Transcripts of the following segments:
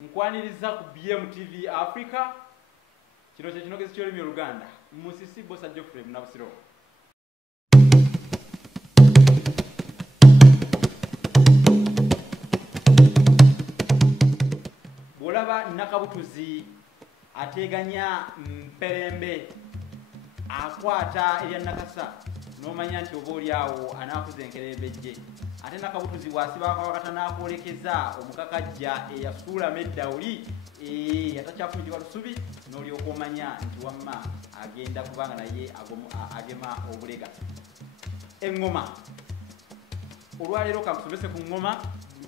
Nkwaniriza ku BMTV Africa kino kye kinogezi ky'olulimi Oluganda Musisi Bosa Geoffrey Munabusiro. Bw'olaba Nakabutuzi ateganya Mperembe akwata erya Nakasa n'omanya nti oba oli awo anaakuzenkera embejje. Ate Nakabutuzi bw'asiba akawakata n'akwolekeza omukakajja eyasuulamu edda oli yatacyafunjibwa lusubi n'olyoka omanya nti wamma agenda kubanga naye agema obulega. Eŋŋoma olwaleero kamusomese ku ŋŋoma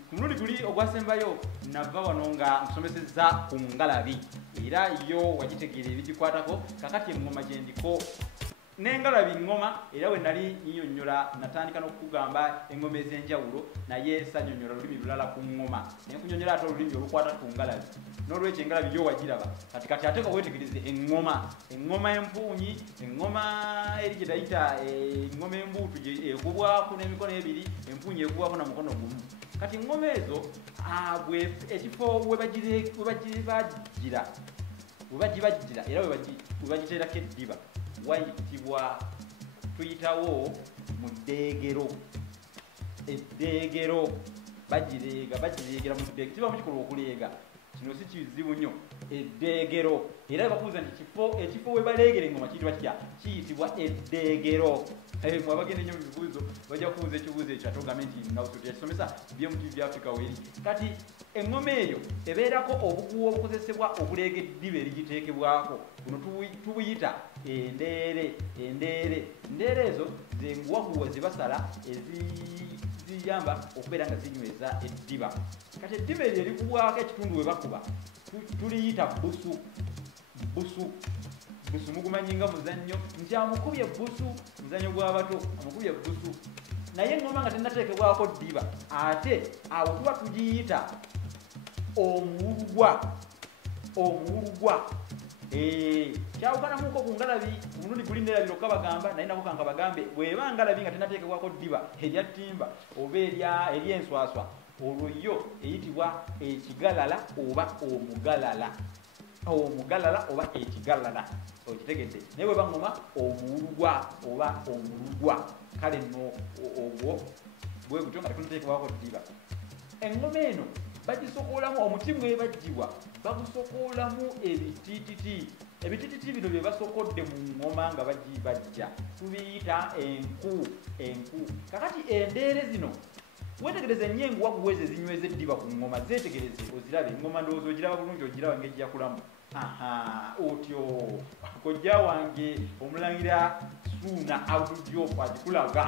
ku mulundi guli ogwasembayo nava wano nga nsomesezza ku ngalabi era yo wagitegeera ebigikwatako kakati eŋŋoma gye ndiko n'engalabi ŋŋoma era we nali nnyonnyola natandika n'okugamba eŋŋoma ez'enjawulo naye sanyonnyola lulimi lulala ku ŋŋoma naye nkunyonnyola ate olulimi olukwata ku ngalabi n'olwekyo engalabi yo wagiraba kati ate ka weetegereze eŋŋoma empuunyi eŋŋoma eri gye tayita eŋŋoma embuutu ekubwako n'emikono ebiri empuunyi ekubwako na mukono gumu. Kati eŋŋoma ezo ekifo we bagibajjira era we bagiteerako eddiba wayitibwa tuyitawo mu ddeegero. Eddeegero bagireegera mu ddeegero kiba mukikola okuleega kino si kizibu nnyo eddeegero era bakubuuza nti ekifo we baleegera eŋŋoma kiyitibwa eddeegero. Mwabagenda nnyo mu bibuuzo bajja kubuuza ekibuuzo ekyo ate ogambe nti nawusuti yakisomesa BMTV Africa weeri. Kati eŋŋoma eyo ebeerako obuguwa obukozesebwa okuleega eddiba erigiteekebwako buno tubuyita endeere. Endeere ezo ze nguwaguwa ze basala eziyamba okubeera nga zinyweza eddiba. Kati eddiba eryo erikubwako ekitundu we bakuba tuliyita busu. Busu mugumanyi nga muzannyo nti amukubye busu muzannyo gw'abato amukubye busu naye eŋŋoma nga tennateekebwako ddiba ate awo tuba tugiyita omuwulugwa. Kyawukanamuko ku ngalabi omulundi guli nderabiro kabagamba naye nako kanka bagambe bw'eba ngalabi nga tennateekebwako ddiba erya ttimba oba ery'enswaswa olwo yo eyitibwa ekigalala oba omugalala oba ekigalala okitegedde naye bweba ŋŋoma omuwulugwa oba omulugwa kale nno ogwo bwe gutyo nga tekunnateekebwako ddiba. Eŋŋoma eno bagisokoolamu omuti mwebaggyibwa bagusokoolamu ebitiititi bino bye basokodde mu ŋŋoma nga bagibajja tubiyita enku. Kakati endeere zino wetegereze ennyo enguwaguweze ezinyweza eddiba ku ŋŋoma zeetegereze ozirabe eŋŋoma ndowooza ogiraba bulungi ogiraba ng'ejja kulamu. Otyo kojja wange omulangira Ssuuna Abdul Diop agikulaga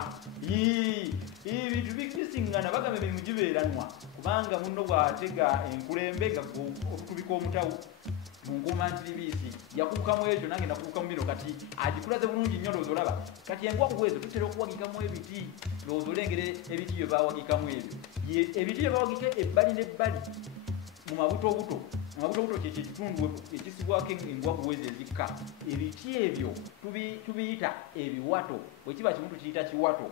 ebintu bisiŋŋana bagamba emirimu gibeeranwa kubanga munno bw'atega enkulembe okutubika omutawu mu nkumantiribisi yakubukamu ekyo nange nakubukamu bino kati agikulaze bulungi nnyo ndowooza olaba. Kati enguwaguwa ezo tutera okuwagikamu ebiti ndowooza olengere ebiti bye bawagikamu ebyo ebiti bye bawagika ebbali n'ebbali mu mabutobuto kyekyo ekitundu ekisibwako enguwaguwa ezo ezikka. Ebiti ebyo tubiyita ebiwato bwe kiba kimu tukiyita kiwato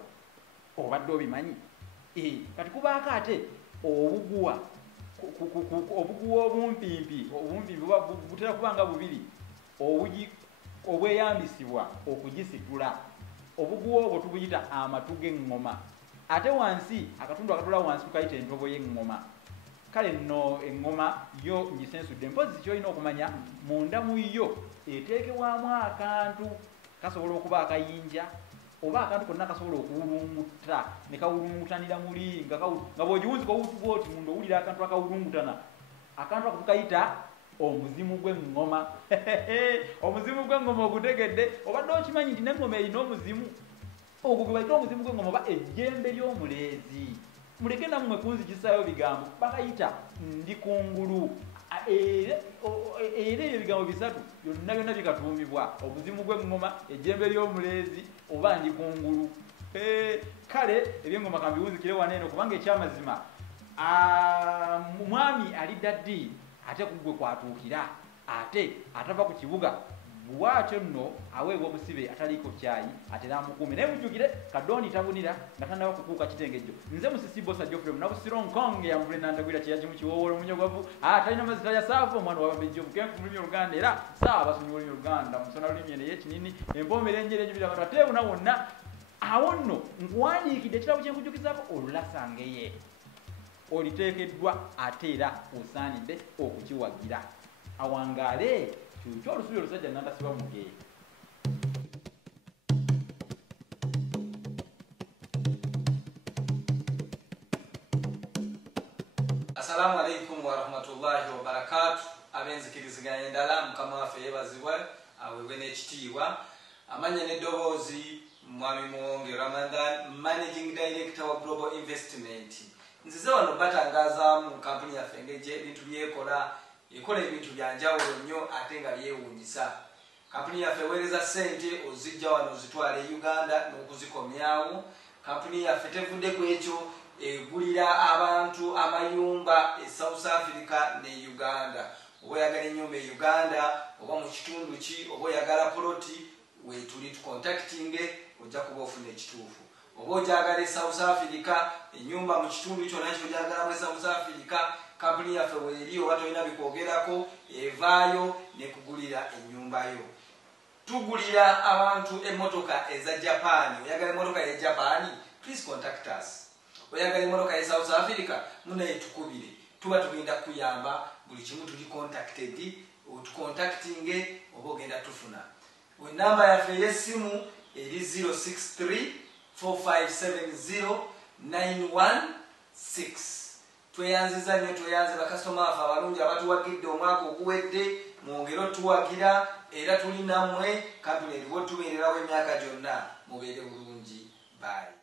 obadde obimanyi. Kati kubaako ate obuguwa obumpimpi butera kuba nga bubiri obweyambisibwa okugisitula. Obuguwa obwo tubuyita amatu g'eŋŋoma ate wansi akatundu akatula wansi tukayita entobo y'eŋŋoma. Kale nno eŋŋoma yo ngisensudde mpozi kyolina okumanya munda mu yo eteekebwamu akantu kasobola okuba akayinja oba akantu konna kasobola okuwulunguta ne kawulungutanira muli nga bw'ogiwunzika owutuba oti munda owulira akantu akawulungutana. Akantu ako tukayita omuzimu gw'eŋŋoma. Omuzimu gw'eŋŋoma ogutegedde obadde okimanyi nti n'eŋŋoma erina omuzimu ogwo gwe bayita omuzimu gw'eŋŋoma oba ejjembe ly'omuleezi. Muleke nammwe kunzikisaayo bigambo bakayita ndi kungulu era ebyo bigambo bisatu byonna bikatuumibwa omuzimu gw'eŋŋoma ejjembe ly'omuleezi oba ndi kungulu. Kale eby'eŋŋoma kambiwunzikire waneeno kubanga ekyamazima mwami alidda ddi ate kuggwe kwatuukira ate atava ku kibuga bwatyo nno aweebwa obusibe ataliiko kyayi atera amukuume naye mujjukire Kaddondi tabunira nga tannaba kukuuka kitengejjo. Nze Musisi Bosa Geoffrey Munabusiro Nkonge yamvule nantagwira kiyakimu kiwoowolo omunyogovu talina mazita ya saafu omwana wabambejjo bukenfu mu lulimi Oluganda era Ssaabasonyi w'olulimi Oluganda musona lulimi eno ey'ekinini empoomera enjera enjubira abantu ate buna wonna awo nno nkuwandiikidde ekirabo kye nkujjukizaako olulasangeyo oliteekeddwa ate era osaanidde okukiwagira awangaale kyokyo olusubi olusajja nantasiba muge. Assalamu alaikum wa rahmatullahi wa barakatuh. Abenzikiriziganya endala mukama waffe yeebazibwe aweebwe n'ekitiibwa. Amanya n'eddoboozi Mwami Muwonge Ramadan, Managing Director wa Global Investment. Nzize wano batangazaamu kampuni yaffe eng'eje ebintu byekola ekola ebintu bya njawulo nnyo ate nga byewuunyisa. Kampuni yaffe eweereza ssente ozijja wano ozitwala e Uganda n'okuzikomyawo. Kampuni yaffe tevudde ku ekyo egulira abantu amayumba e South Africa ne Uganda. Oba oyagala ennyumba e Uganda oba mu kitundu ki oba oyagala poloti weetuli tucontactinge ojja kuba ofuna ekituufu. Oba ogyagala e South Africa ennyumba mu kitundu kyonna ky'ogyagalamu e South Africa kampuni yaffe weeri oba tolina bikwogerako evaayo nekugulira ennyumba yo. Tugulira abantu emmotoka eza Japan. Oyagala emmotoka ya Japan, please contact us. Oyagala emmotoka ya South Africa munaye tukubire. Tuba tugenda kuyamba buli kimu tuli contacted otucontactinge oba ogenda tufuna. Namba yaffe y'essimu eri 063 4570 tweyanziza nnyo tweyanze bakasitoma baffe abalungi abatuwagidde omwaka oguwedde mwongere otuwagira era tuli nammwe kampuni eriwo tubeererawo emyaka gyonna mubeere bulungi. Bye.